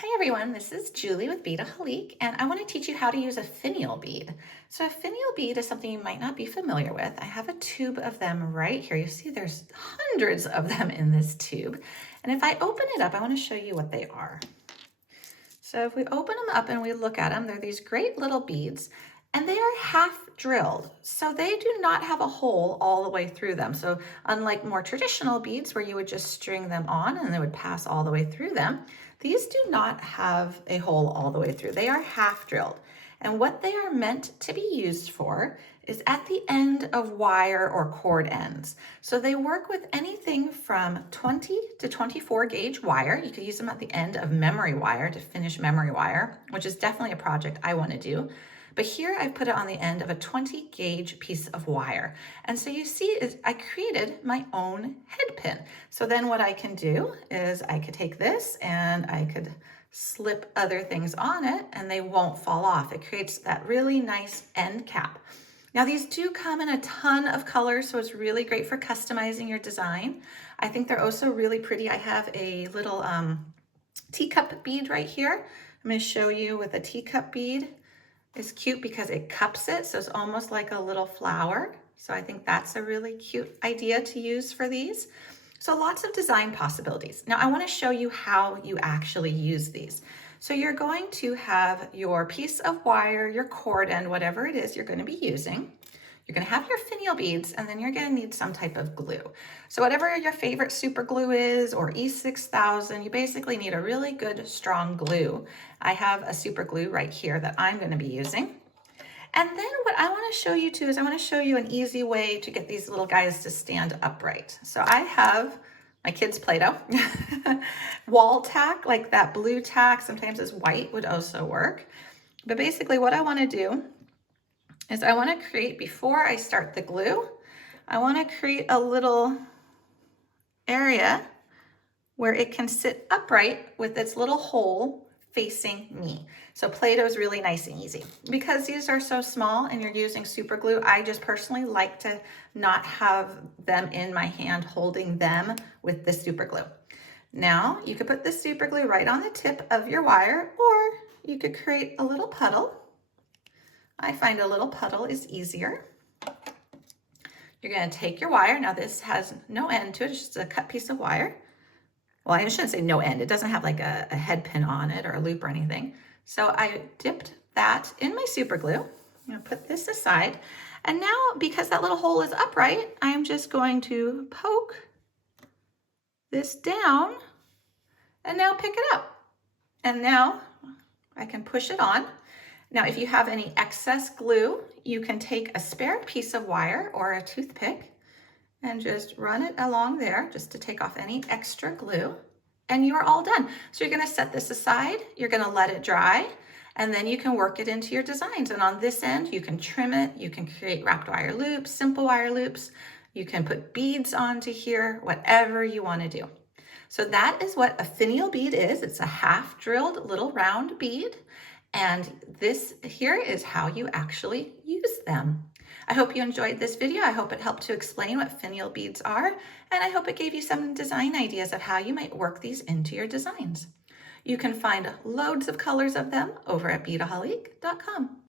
Hi everyone, this is Julie with Beadaholique, and I want to teach you how to use a finial bead. So a finial bead is something you might not be familiar with. I have a tube of them right here. You see there's hundreds of them in this tube. And if I open it up, I want to show you what they are. So if we open them up and we look at them, they're these great little beads, and they are half drilled. So they do not have a hole all the way through them. So unlike more traditional beads where you would just string them on and they would pass all the way through them, these do not have a hole all the way through. They are half drilled. And what they are meant to be used for is at the end of wire or cord ends. So they work with anything from 20 to 24 gauge wire. You could use them at the end of memory wire to finish memory wire, which is definitely a project I want to do. But here I've put it on the end of a 20 gauge piece of wire. And so you see is I created my own head pin. So then what I can do is I could take this and I could slip other things on it and they won't fall off. It creates that really nice end cap. Now these do come in a ton of colors, so it's really great for customizing your design. I think they're also really pretty. I have a little teacup bead right here. I'm going to show you with a teacup bead. It's cute because it cups it, so it's almost like a little flower. So I think that's a really cute idea to use for these. So lots of design possibilities. Now I want to show you how you actually use these. So you're going to have your piece of wire, your cord end, whatever it is you're going to be using. You're going to have your finial beads, and then you're going to need some type of glue. So whatever your favorite super glue is, or E6000, you basically need a really good strong glue. I have a super glue right here that I'm going to be using. And then what I want to show you too is I want to show you an easy way to get these little guys to stand upright. So I have my kids' Play-Doh, wall tack, like that blue tack, sometimes it's white, would also work. But basically what I want to do is I want to create, before I start the glue, I want to create a little area where it can sit upright with its little hole facing me. So Play-Doh is really nice and easy. Because these are so small and you're using super glue, I just personally like to not have them in my hand holding them with the super glue. Now you could put the super glue right on the tip of your wire, or you could create a little puddle. I find a little puddle is easier. You're going to take your wire. Now this has no end to it. It's just a cut piece of wire. Well, I shouldn't say no end. It doesn't have like a head pin on it or a loop or anything. So I dipped that in my super glue. I'm going to put this aside. And now, because that little hole is upright, I'm just going to poke this down and now pick it up. And now I can push it on. Now, if you have any excess glue, you can take a spare piece of wire or a toothpick and just run it along there just to take off any extra glue, and you're all done. So you're gonna set this aside, you're gonna let it dry, and then you can work it into your designs. And on this end, you can trim it, you can create wrapped wire loops, simple wire loops, you can put beads onto here, whatever you wanna do. So that is what a finial bead is. It's a half drilled little round bead. And this here is how you actually use them. I hope you enjoyed this video. I hope it helped to explain what finial beads are, and I hope it gave you some design ideas of how you might work these into your designs. You can find loads of colors of them over at beadaholique.com.